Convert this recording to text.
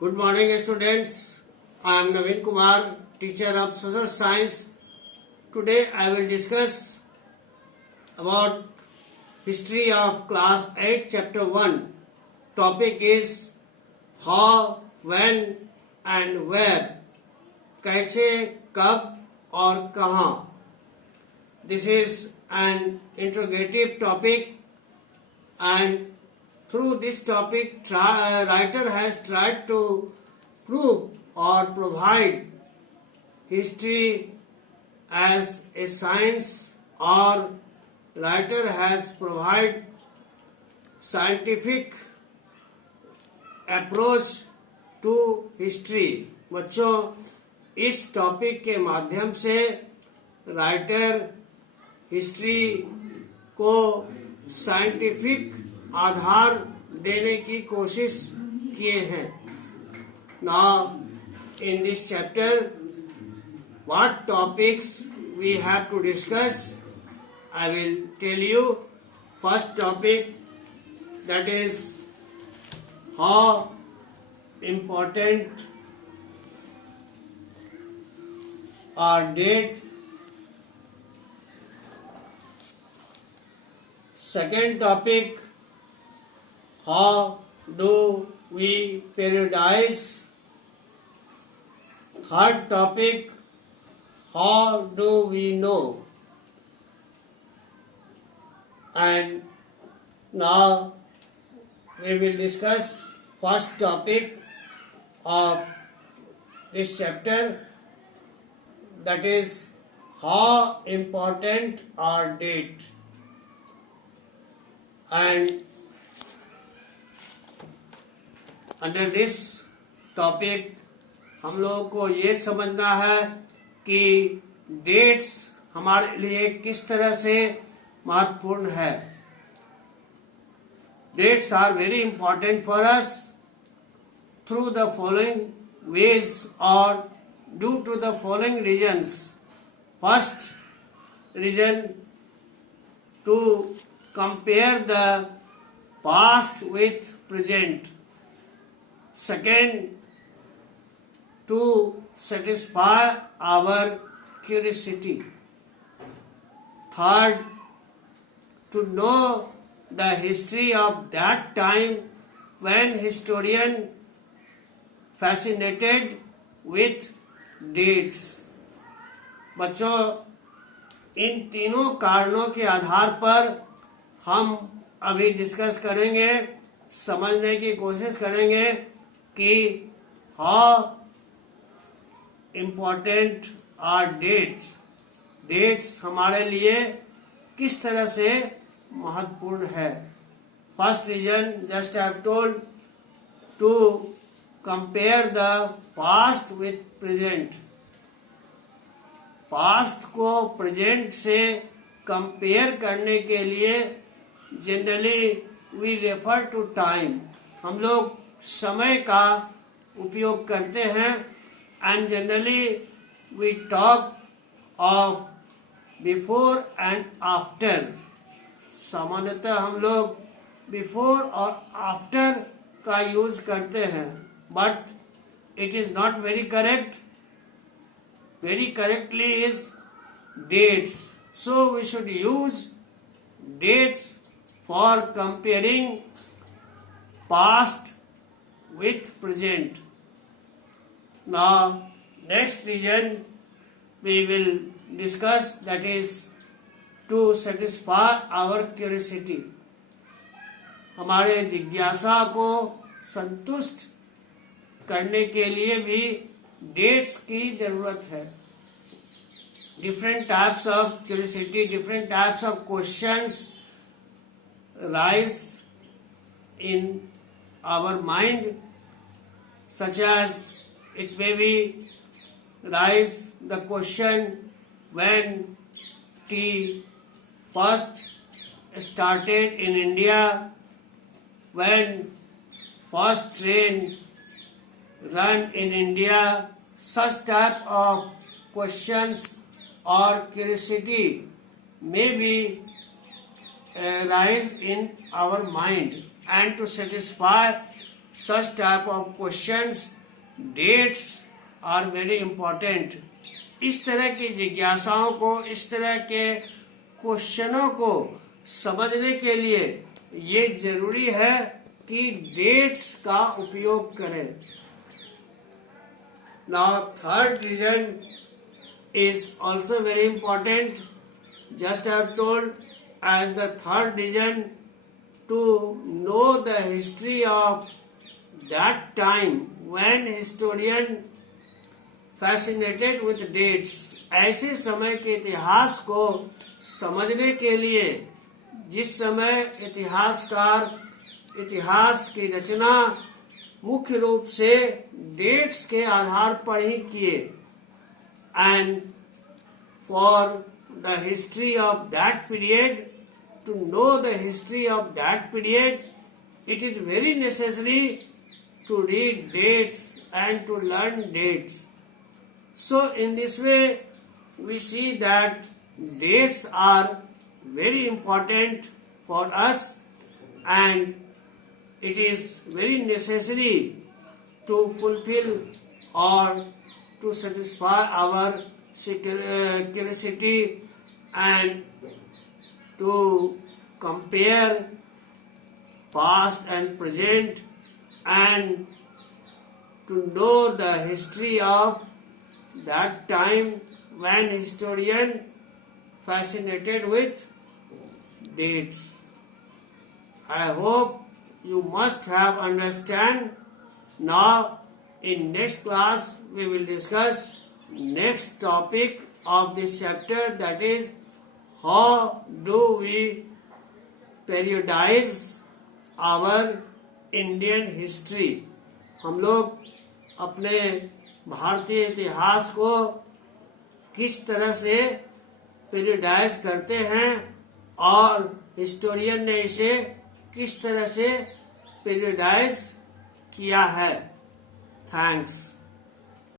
Good morning, students. I am Naveen Kumar, teacher of social science. Today I will discuss about history of class 8 chapter 1. Topic is how, when and where. कैसे, कब और कहाँ. This is an interrogative topic, and through this topic writer has tried to prove or provide history as a science, or writer has provided scientific approach to history. बच्चों, इस topic के माध्यम से writer history को scientific आधार देने की कोशिश किए हैं. Now in this chapter what topics we have to discuss, I will tell you. First topic, that is how important are dates. Second topic, how do we periodize. Third topic, how do we know. And now we will discuss first topic of this chapter, that is how important are dates. And under this topic हम लोगों को ये समझना है कि dates हमारे लिए किस तरह से महत्वपूर्ण है. Dates are very important for us through the following ways और due to the following reasons. First reason, to compare the past with present. Second, to satisfy our curiosity. Third, to know the history of that time when historian fascinated with dates. बच्चों, इन तीनों कारणों के आधार पर हम अभी discuss करेंगे, समझने की कोशिश करेंगे कि how important are dates. Dates हमारे लिए किस तरह से महत्वपूर्ण है. First reason, just I have told, to compare the past with present. Past को प्रेजेंट से कंपेयर करने के लिए generally we refer to time. हम लोग समय का उपयोग करते हैं. And generally we talk of before and after. सामान्यतः हम लोग before और after का यूज करते हैं, but it is not very correct. Very correctly is dates. So we should use dates for comparing past with present. Now, next reason we will discuss, that is to satisfy our curiosity. हमारे जिज्ञासा को संतुष्ट करने के लिए भी dates की जरूरत है. Different types of curiosity, different types of questions rise in our mind, such as it may be rise the question when tea first started in India, when first train run in India. Such type of questions or curiosity may be rise in our mind, and to satisfy such type of questions, dates are very important. इस तरह की जिज्ञासाओं को, इस तरह के क्वेश्चनों को समझने के लिए ये जरूरी है कि डेट्स का उपयोग करें. Now third reason is also very important. Just I have told as the third reason to know the history of that time when historian fascinated with dates. ऐसे समय के इतिहास को समझने के लिए जिस समय इतिहासकार इतिहास की रचना मुख्य रूप से डेट्स के आधार पर ही किए. And for the history of that period, to know the history of that period, it is very necessary to read dates and to learn dates. So in this way we see that dates are very important for us, and it is very necessary to fulfill or to satisfy our curiosity and to compare past and present and to know the history of that time when historian fascinated with dates. I hope you must have understand. Now in next class we will discuss next topic of this chapter, that is how do we periodize our Indian history. हम लोग अपने भारतीय इतिहास को किस तरह से पीरियडाइज करते हैं और हिस्टोरियन ने इसे किस तरह से पीरियडाइज किया है. थैंक्स.